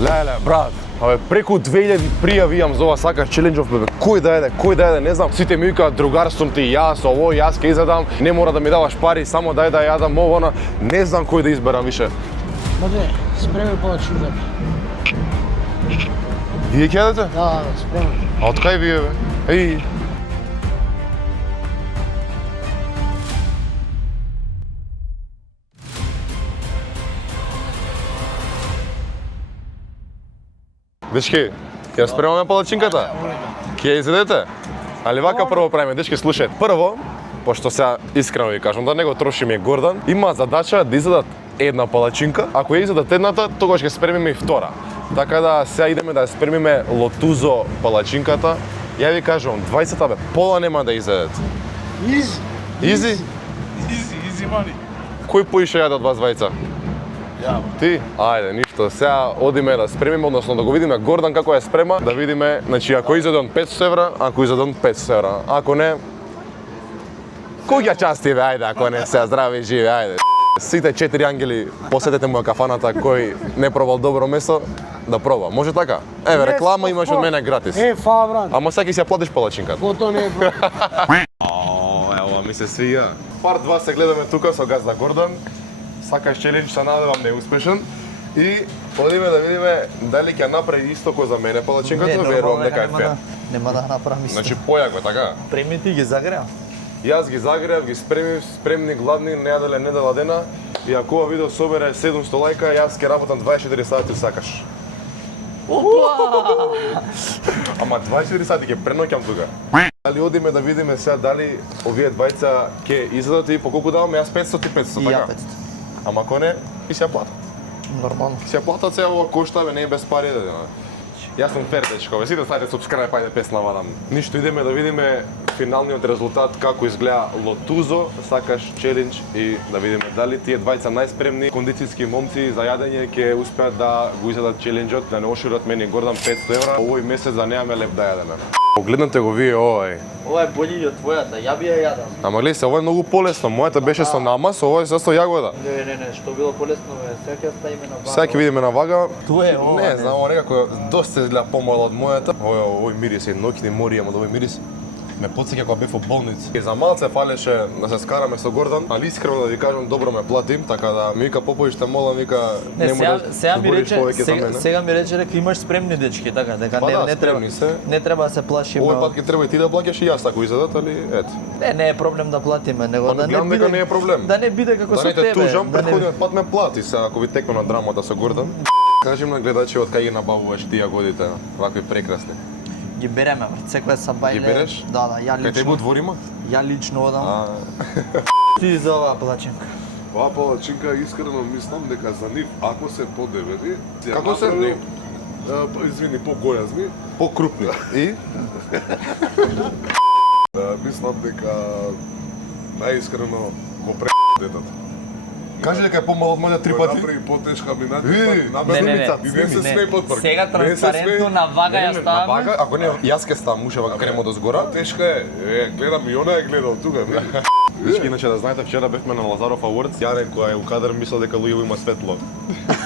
Леле, брат, абе преку 2000 пријави имам за ова сакаш челенџов, бебе. Кој да еде, не знам. Сите ми викаат другар сум ти, јас ово, јас ќе изедам, не мора да ми даваш пари, само дај да јадам ово, не знам кој да изберам више. Може, спремај палачинката. Вие ќе јадете? Да, спремај. А од кај вие, бе? Еј. Дечки, ќе спремаме палачинката? Ќе ја изедете? Али вака прво правиме, дечки, слушајте. Прво, пошто сега искрено ви кажам, да не го трошиме Гордан, има задача да изедат една палачинка. Ако ја изедат едната, тогаш ќе спремиме и втора. Така да сега идеме да ја спремиме лотузо палачинката. Ја ви кажувам, 20-та бе, пола нема да изедат. Изи. Изи? Изи мани. Кој поише јаде од вас двајца? Ја. Ти? Ајде, ништо. Сега одиме да спремиме, односно да го видиме Гордан како ја спрема, да видиме, значи ако изедон 500 евра, ако изедон 500 евра. Ако не, кој ја части бе, ајде, ако не се здрави и живи, ајде. Сите 4 ангели посетете му ја кафаната кој не пробал добро месо, да проба. Може така? Еве, реклама имаш од мене гратис. Фала брат. Ама сега ќе си ја платиш палачинката. Гото не е брат. Ево, ми се свија. Парт 2 се гледаме тука со газда Гордан. Сакаш челендж, се надевам неуспешен. И одиме да видиме дали ќе направи исто кој за мене палачинката, верувам дека е фер. Нема да направам исто. Значи појако, така? Премити ги загреа. Јас ги загреав, ги спремив, спремни, гладни, не јаделе недела дена. И ако ова видео собере 700 лајка, јас ќе работам 24 сати сакаш. Ама 24 сати ќе преноќам тука. Дали одиме да видиме сега дали овие двајца ќе изедат и по колку давам? Јас 500 и 500, И така? ја 500. Ама ако не, и се ја платат. Нормално. Се ја платат сега ова кошта, бе, не е без пари да. Јас сум фер, дечко, бе, сите ставите subscribe, ајде песна вадам. Ништо, идеме да видиме финалниот резултат, како изгледа лотузо, сакаш челендж и да видиме дали тие двајца најспремни кондицијски момци за јадење ќе успеат да го изедат челенџот, да не ошират мене Гордан 500 евра, овој месец да немаме леп да јадеме. Погледнете го вие овој. Ова е бољи од твојата, ја би ја јадам. Ама гледај се, ова е многу полесно. Мојата беше со намаз, ова е со јагода. Не, што било полесно бе, сега ќе ставиме на вага. Сега ќе видиме на вага. Тоа е ова. Не знам, ова некако доста изгледа помала од мојата. Овој мирис е ноќни мори, ама овој мирис ме потсеќа кога бев во болница. И за малце фалеше да се скараме со Гордан, али искрено да ви кажам, добро ме платим, така да ми вика Попови што молам, вика Не, сега ми збориш рече, повеќе за мене. сега ми рече дека имаш спремни дечки, така, дека Па не да, не треба. спремни се. Не треба да се плашиме. Овој пат ќе треба и ти да плаќаш и јас ако изедат, али ето. Не е проблем да платиме, него Па да не гледам дека биде. не е проблем. Да не биде како Да со не те тебе. тужам, да не- претходниот пат ме плати сега ако ви текна на драмата со Гордан. Кажи на гледачи од кај ги набавуваш тие годите, вакви прекрасни. Ги береме, брат, секоја сабајле. Ги береш? Да, ја Кај тебе лично. од дворима? Ја лично одам. Ти за оваа плачинка. Ова палачинка искрено мислам дека за нив, ако се подебели, Како се? извини, по-гојазни, Покрупни. И? мислам дека најискрено го детата. Кажи дека е помал од мојата 3 Кој пати. направи потешка ми на Не, не се смеј подпрк. Сега Не се транспарентно смеј. на вага ја На ставаме. вага, ако не, јас ке ставам ушева кремо до згора. Тешка е, гледам и она е гледал тука. Дечки, иначе да знаете, вчера бевме на Лазаров Awards. Јаре која е у кадар мисла дека луѓето има светло.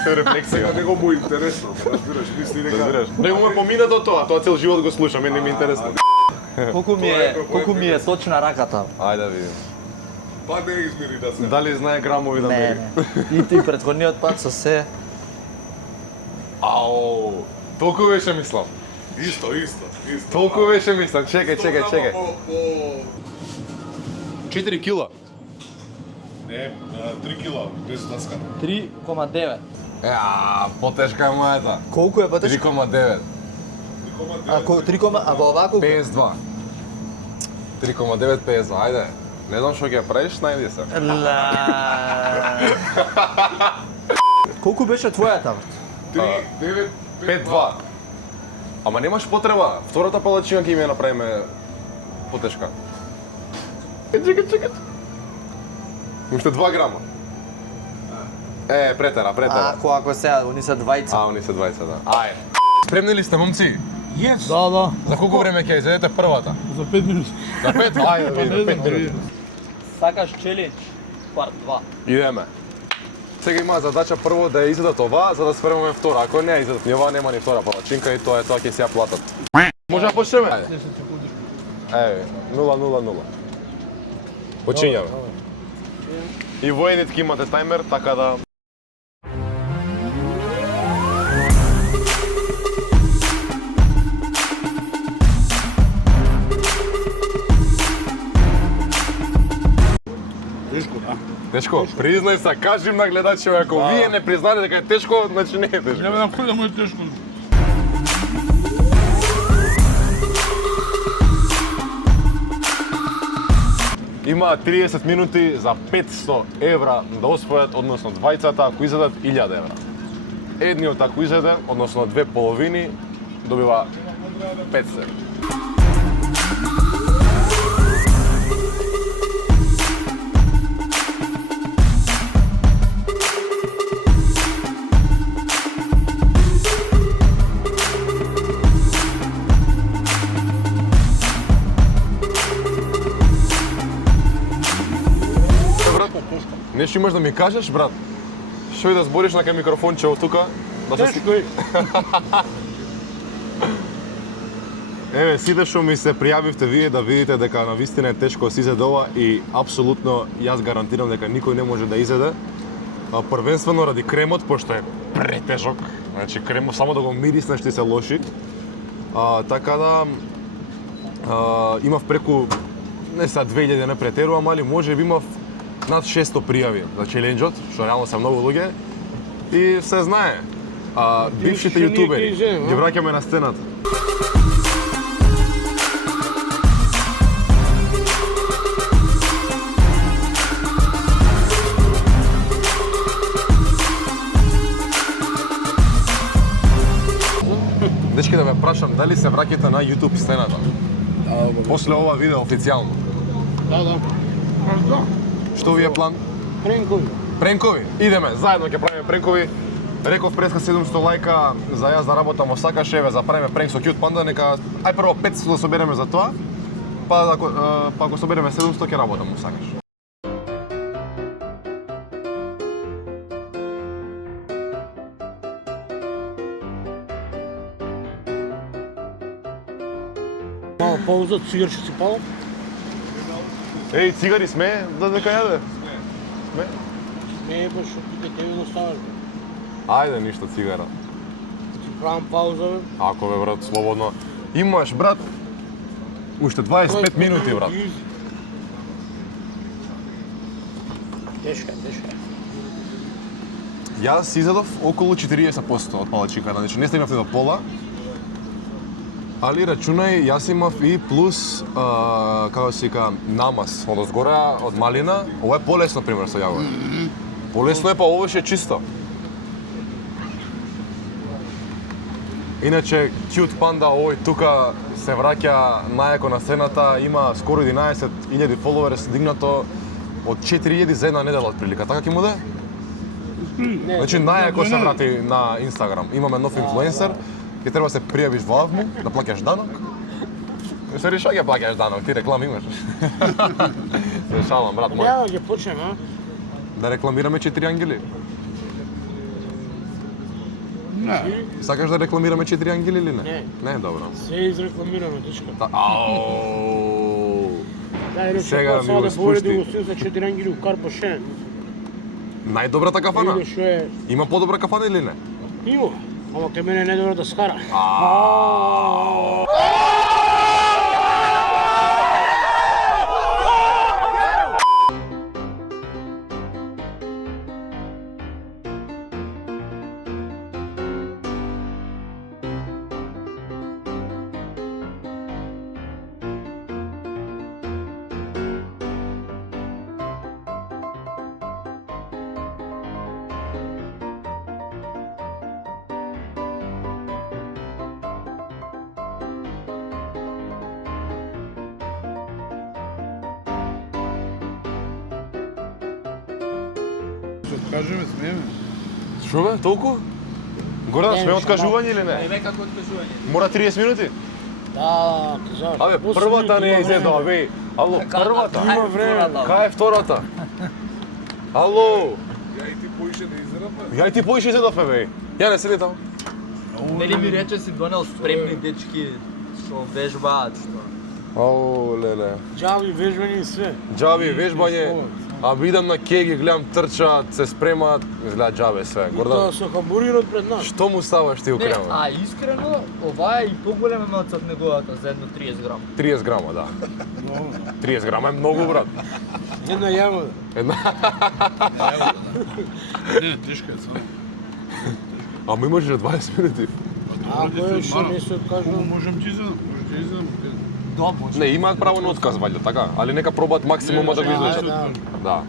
Рефлексија. Него му интересно, разбираш, мисли дека... Разбираш? Него му е поминато тоа цел живот го слушам, мене ми е интересно. Колку ми е точна раката. Ајде да видим. Па не измири да се. Дали знае грамови да Не, мери? не. И претходниот пат со се. Ау, толку беше мислам. Исто. Толку беше мислам. Чекај. 4 кила. Не, 3 кила, без даска. 3,9. Ја, потешка е мојата. Колку е потешко? 3,9. А 3, а во оваа колку? 52. 3,9 52, ајде. Не знам што ќе правиш, најди се. Колку беше твојата? 3, 9, 5-2. Ама немаш потреба. Втората палачинка ќе ми ја направиме потешка. Чекај. Уште 2 грама. Претера. Ако сега, они се двајца. Они се двајца, да. Ај. Спремни ли сте, момци? Yes. Да. За колку време ќе изедете првата? За 5 минути. За 5? Ајде, видиме, 5 минути. Сакаш челендж? Парт 2. Идеме. Сега има задача прво да ја изедат оваа, за да спремаме втора. Ако не ја изедат ни оваа, нема ни втора палачинка и тоа ќе си ја платат. Може да почнеме? Еве, 0-0-0. Почињаме. И военитки имате тајмер, така да... Тешко, да. Тешко, признај се, кажи на гледачите, ако вие не признаете дека е тешко, значи не е тешко. Ја да кој да му е тешко. Има 30 минути за 500 евра да освојат, односно двајцата, ако изедат 1000 евра. Едниот ако изеде, односно две половини, добива 500 евра. Нешто имаш да ми кажеш, брат? Што и да збориш на кај микрофонче од тука? Да се... Тешко е. Еве, сите што ми се пријавивте вие да видите дека навистина е тешко да се изеде ова и апсолутно јас гарантирам дека никој не може да изеде. Првенствено ради кремот, пошто е претежок. Значи кремот само да го мириснеш ти се лоши. Така да имав преку не са 2000 не претерувам, али може би имав над 600 пријави за челенџот, што реално се многу луѓе. И се знае. Бившите јутубери ги враќаме на сцената. Дечки, да ве прашам, дали се враќате на YouTube сцената? После ова видео официјално. Да. Да. Што ви е план? Пренкови. Пренкови? Идеме, заедно ќе правиме пренкови. Реков преска 700 лајка за јас да работам во сакаше, за правиме пренк со Cute Panda, нека ај прво 500 да собереме за тоа, па ако собереме 700 ќе работам во сакаш. Мало пауза, цигар ќе си пал. Еј, цигари сме да дека јаде? Сме? Не е баш, ти тебе не оставаш. Ајде, ништо цигара. Ти правам пауза, бе. Ако бе, брат, слободно. Имаш, брат, уште 25 минути, брат. Тешка. Јас изедов околу 40% од палачинката, значи не стигнав ни до пола. Али рачунај, јас имав и плюс, како се вика, намаз од озгора, од малина. Ова е полесно, пример, со јагода. Полесно е, па ова ше чисто. Иначе, Cute Panda овој тука се враќа најако на сцената, има скоро 11.000 фоловерс дигнато од 4.000 за една недела отприлика. Така ќе му да? Значи најако се врати на Инстаграм. Имаме нов инфлуенсер, ќе треба се пријавиш во Авму, да плаќаш данок. Се решава ќе плаќаш данок, ти реклам имаш. Се шалам, брат мој. Ја да ќе почнем, а? Да рекламираме 4 ангели. Не. Сакаш да рекламираме 4 ангели или не? Не. Не, добро. Се изрекламираме, дечка. Ау. Дај рече, Сега сега ми го да повреди спушти. гостин за 4 ангели у Карпашен. Најдобрата кафана? Видиш што е... Има подобра кафана или не? Има. Ама кај мене не е добро да скара. Кажеме, смееме. Шо бе, толку? Гордан, Не, сме шо, откажување или не? Не како откажување. Мора 30 минути? Да, кажа. Абе, првата не е изедова, бе. Ало, првата. Има време. Кај е втората? Ало, Ја и ти поише да израпа. Ја и ти поише изедов, бе. Ја не седи таму. Нели ми рече си донел спремни дечки што вежбаат што. Ау, леле. Джави, вежбање и све. Џаби вежбање. А бидам на кеги, гледам трчаат, се спремаат, изгледа џабе све. Тоа Гордан, со хамбургерот пред нас. што му ставаш ти Не, укрема? а искрено, ова е и поголема маца од неговата за едно 30 грам. 30 грама, да. 30 грама е многу, брат. Една јагода. Една. Не, тешка е само. Ама имаш за 20 минути. Ако е што не се откажу, Можем ти изедам, може ти изедам. Да, може. Не, имаат право на отказ, ваljda, така? Али нека пробаат максимума да го излечат. да. Да.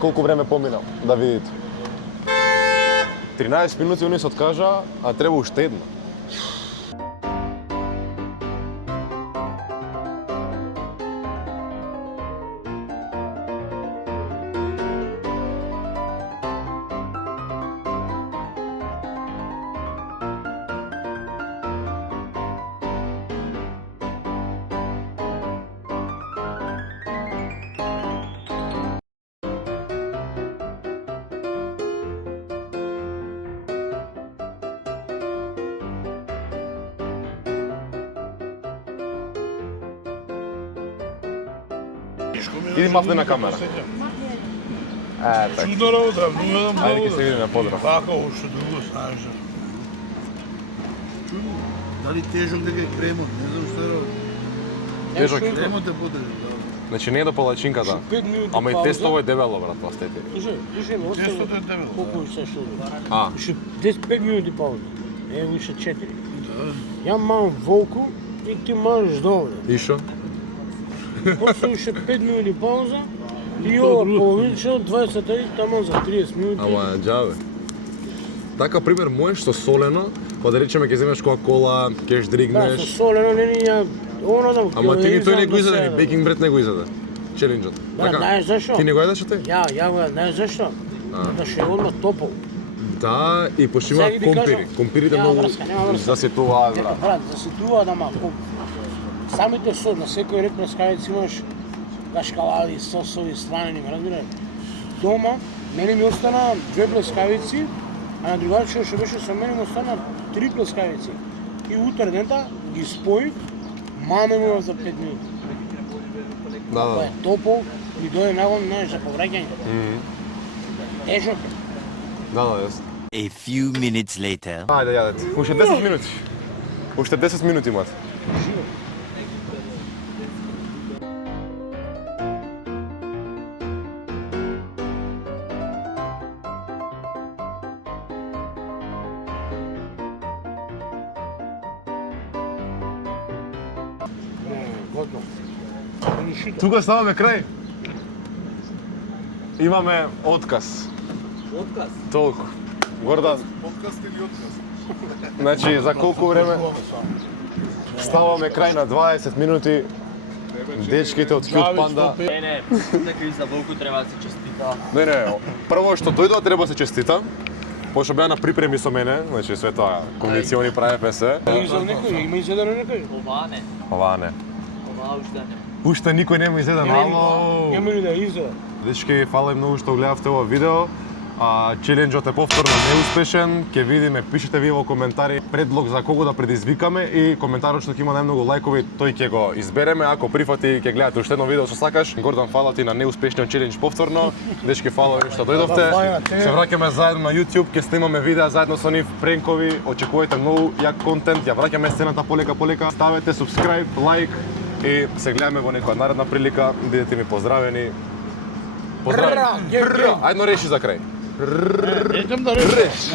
Колку време помина, да видите. 13 минути они се откажа, а треба уште една. Иди махни на камера. Така. Чудна работа, многу Ајде ќе се видиме на поздрав. Така, уште друго знаеш. Чудно. Дали тежок дека е кремот, не знам што е работа. Тежок е. Кремот е потежок, да. Значи не е до палачинката. 5 минути Ама и пауза. тестово е дебело, брат, пастете. Слушай, ме остави. Тестото е дебело, Колку се што? А, Уште 5 минути пауза. Ево уште 4. Ја мам волку и ти маш добре. и шо? После уште 5 минути пауза и ова половинче 20 и тамо за 30 минути. Ама џабе. Така пример можеш со солено, па да речеме ќе земеш кола, ќе Да, дригнеш. со солено не ни ја оно да. Ама ти ни тој не го издаде, издаде. ни бейкинг бред не го издаде. Челенџот. Да, знаеш зашо? Ти не го едеш тој? Ја го знаеш зашо? Да ше одма топол. Да, и пошто има Сега ви компири. кажам. Компирите Нема многу врска, нема врска. засетуваат, Дека брат. брат, да се тува да мако. Самите сос на секој ред плескавици имаш кашкавали, сосови, сланени, ме разбираш? Дома мене ми остана 2 плескавици, а на другарчето што беше со мене ми остана 3 плескавици. И утре дента ги споив, маме му за 5 минути. Да, Тоа да. е топол, ми дојде нагон, знаеш, за повраќање. Тежок е. Да, да, јас. A few minutes later. Ајде, јадете. Уште 10 минути. Уште 10 минути имате. Готово. Решително. Тука ставаме крај. Имаме отказ. Отказ. Толку. Гордан, Подкаст или отказ? значи за колку време ставаме крај на 20 минути. Дечките од Cute Panda. Не, дека и за Волку треба да се честита. Не, прво што дојдоа треба да се честита. Пошто беа на припреми со мене, значи све тоа, кондициони правеве се. И за некој, има изедено некој. Ова не. Ова не. Ова уште не. Уште никој нема изеден. Ало. Нема ли да изеда? Дечки, фала и многу што гледавте ова видео. челенџот е повторно неуспешен. Ќе видиме, пишете ви во коментари предлог за кого да предизвикаме и коментарот што ќе има најмногу лајкови, тој ќе го избереме. Ако прифати, ќе гледате уште едно видео со сакаш. Гордан, фала ти на неуспешниот челендж повторно. Дечки, фала ви што дојдовте. Се враќаме заедно на YouTube, ќе снимаме видеа заедно со нив, пренкови. Очекувате многу јак контент. Ја враќаме сцената полека. Ставете subscribe, лайк и се гледаме во некоја наредна прилика. Бидете ми поздравени. Поздравени. Ајдно реши за крај. Идем да реши.